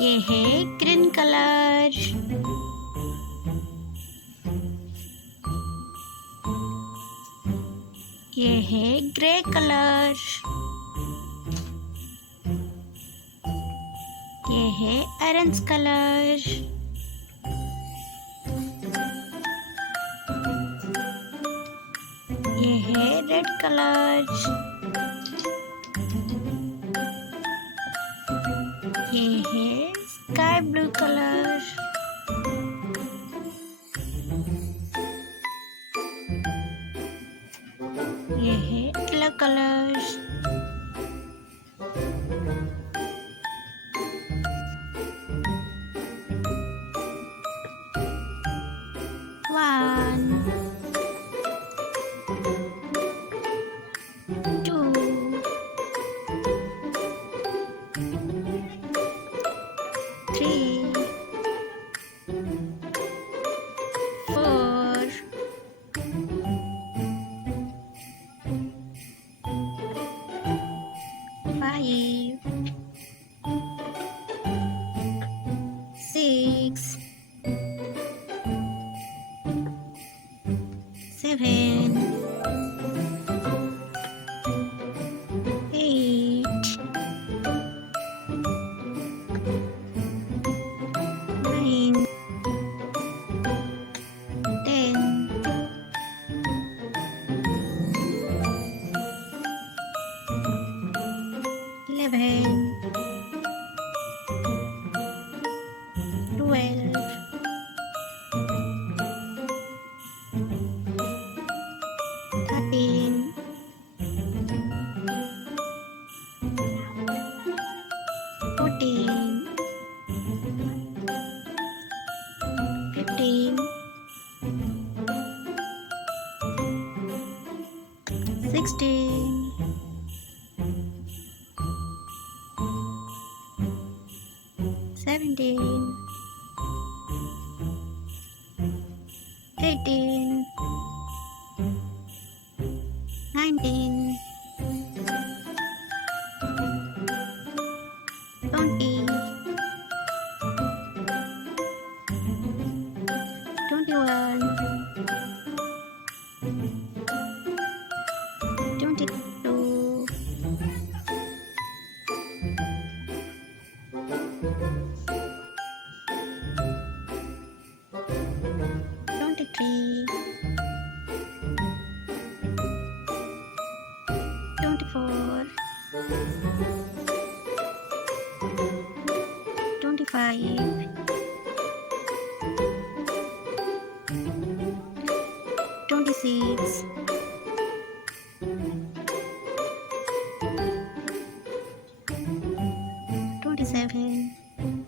ये है green colour. ये है ग्रे कलर। ये है ऑरेंज कलर। ये है रेड कलर। ये है स्काई ब्लू कलर। ये है yellow colour. One, two, three, four, five, six, seven, eight, nine, 10, 11, 12, 13, 14, 15, 16, 17, 18, 19, 20, 21, 22, 23, 24, 25, 26, 27,